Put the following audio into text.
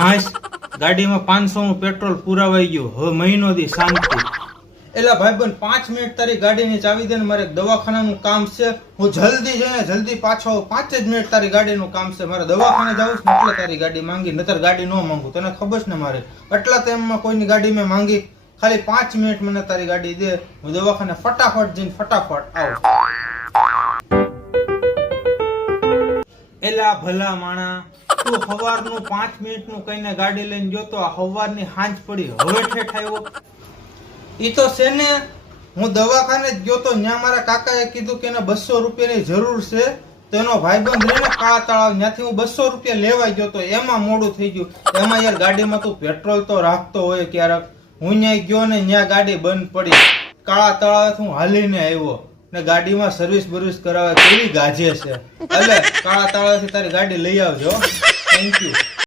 હાશ ગાડીમાં 500 નું પેટ્રોલ પુરાવાઈ ગયું. હવે મહિનો દી શાંતિ. એલા ભાઈબંધ 5 મિનિટ તારી ગાડીની ચાવી દે ને, મારે દવાખાનાનું કામ છે. હું જલ્દી જઈને જલ્દી પાછો આવું. 5 જ મિનિટ તારી ગાડીનું કામ છે. મારે દવાખાને જવું છે ને એટલે તારી ગાડી માંગી, નતર ગાડી ન માંગુ. તને ખબર છે ને મારે એટલા ટાઈમમાં કોઈની ગાડી મેં માંગી. ખાલી 5 મિનિટ મને તારી ગાડી દે, હું દવાખાને ફટાફટ જઈને ફટાફટ આવું. એલા ભલા માણા, તું સવારનું 5 મિનિટનું કઈને ગાડી લઈને જોતો, આ સવારની હાંજ પડી હવે ઠેઠ આવ્યો. ઈ તો છે ને, હું દવાખાને જ ગયો તો, ત્યાં મારા કાકાએ કીધું કે એને 200 રૂપિયાની જરૂર છે. તો એનો ભાઈબંધ રહીને કાળા તળાવ, ત્યાંથી હું 200 રૂપિયા લેવા ગયો તો, એમાં મોડું થઈ ગયું. એમાં યાર ગાડીમાં તું પેટ્રોલ તો રાખતો હોય ક્યારેક. હું ત્યાં ગયો ને ત્યાં ગાડી બંધ પડી. કાળા તળાવેથી હું હાલીને આવ્યો ને ગાડીમાં સર્વિસ બર્વિસ કરાવે કેવી ગાજે છે. એટલે કાળા તળાવેથી તારી ગાડી લઈ આવજો. Thank you.